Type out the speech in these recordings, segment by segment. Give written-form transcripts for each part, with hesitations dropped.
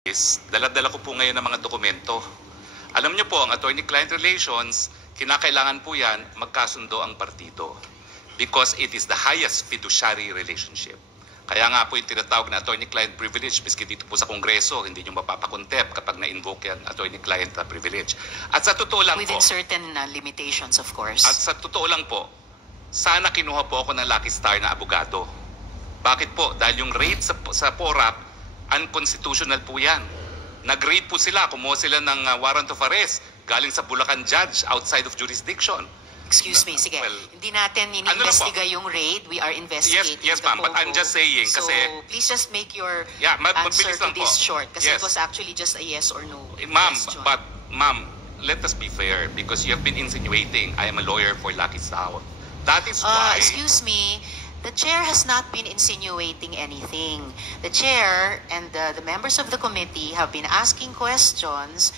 Dala-dala ko po ngayon ng mga dokumento. Alam niyo po, ang attorney-client relations, kinakailangan po yan magkasundo ang partido because it is the highest fiduciary relationship. Kaya nga po yung tinatawag na attorney-client privilege, miski dito po sa Kongreso, hindi nyo mapapakontep kapag na-invoke yan attorney-client privilege. At sa totoo lang Within po, certain limitations, of course. at sa totoo lang po, sana kinuha po ako ng Lucky Star na abogado. Bakit po? Dahil yung rate sa PORAC, unconstitutional po yan. Nag-raid po sila, kumuha sila ng warrant of arrest galing sa Bulacan judge outside of jurisdiction. Excuse me, sige. Well, hindi natin ini-investiga yung raid. We are investigating Yes, ma'am, but I'm just saying so, kasi... please just make your mabilis answer to lang this po. short. Kasi Yes. it was actually just a yes or no Ma'am, question. but ma'am, let us be fair because you have been insinuating I am a lawyer for Lucky Star. That is why... Excuse me, the chair has not been insinuating anything. The chair and the members of the committee have been asking questions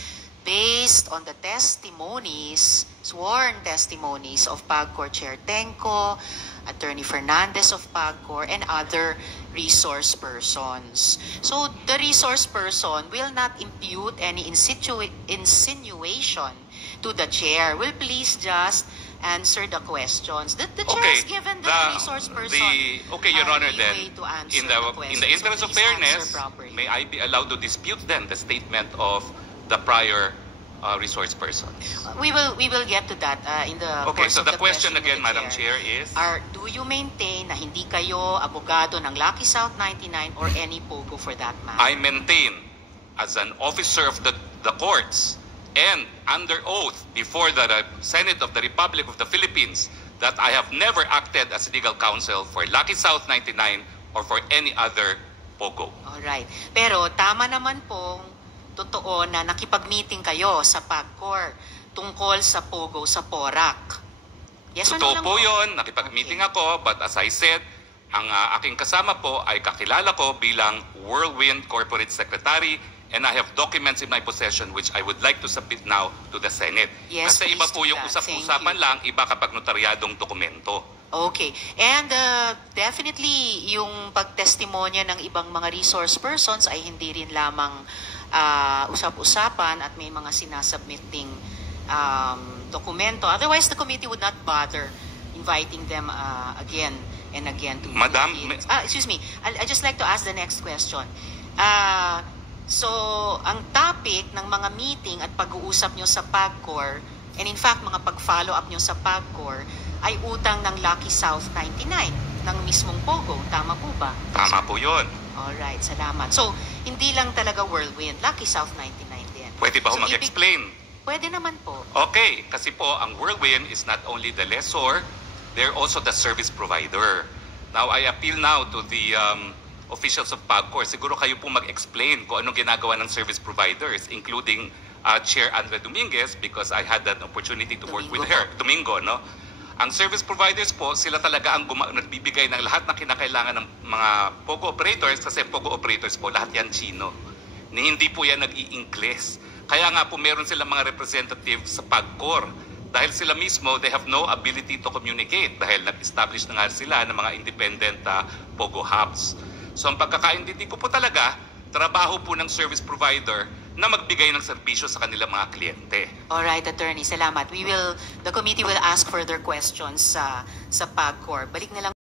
based on the testimonies, sworn testimonies of PAGCOR Chair Tenco, Attorney Fernandez of PAGCOR, and other resource persons. So the resource person will not impute any insinuation to the chair. Will please just answer the questions. The chair has given the resource person Your Honor, then, leeway to answer in the questions. the interest So of please fairness, answer properly. may I be allowed to dispute then the statement of the prior resource person? We will get to that in the Okay, course so of the question of again, the Madam Chair, is... do you maintain na hindi kayo abogado ng Lucky South 99 or any POGO for that matter? I maintain as an officer of the courts and under oath before the Senate of the Republic of the Philippines that I have never acted as legal counsel for Lucky South 99 or for any other POGO. Alright. Pero tama naman pong totoo na nakipag-meeting kayo sa PAGCOR tungkol sa POGO sa PORAC. Yes or no Totoo lang po yun, nakipag-meeting ako, but as I said, ang aking kasama po ay kakilala ko bilang Whirlwind Corporate Secretary and I have documents in my possession which I would like to submit now to the Senate. Yes, Kasi iba please po do yung that. usap-usapan Thank you. lang, iba kapag notaryadong dokumento. Okay. And definitely, yung pagtestimonya ng ibang mga resource persons ay hindi rin lamang usap-usapan at may mga sinasubmitting dokumento. Otherwise, the committee would not bother inviting them again and again to Madam, excuse me. I'd just like to ask the next question. So, ang topic ng mga meeting at pag-uusap nyo sa PAGCOR, and in fact, mga pag-follow up nyo sa PAGCOR, ay utang ng Lucky South 99, ng mismong POGO. Tama po ba? Tama po yun. Alright, salamat. So, hindi lang talaga Whirlwind, Lucky South 99 din. Pwede ba So, ako mag-explain? Pwede naman po. Okay, kasi po ang Whirlwind is not only the lessor, they're also the service provider. Now, I appeal now to the officials of PAGCOR. Siguro kayo po mag-explain kung anong ginagawa ng service providers, including Chair Andre Dominguez, because I had that opportunity to work with her. Domingo, no? Ang service providers po, sila talaga ang nagbibigay ng lahat na kinakailangan ng mga POGO operators kasi POGO operators po, lahat yan Chino. Hindi po yan nag-i-Ingles. Kaya nga po meron silang mga representative sa PAGCOR. Dahil sila mismo, they have no ability to communicate dahil nag-establish na nga sila ng mga independent POGO hubs. So ang pagkakaintindi ko po talaga, trabaho po ng service provider na magbigay ng serbisyo sa kanilang mga kliyente. Alright, Attorney, salamat. The committee will ask further questions sa PAGCOR. Balik na lang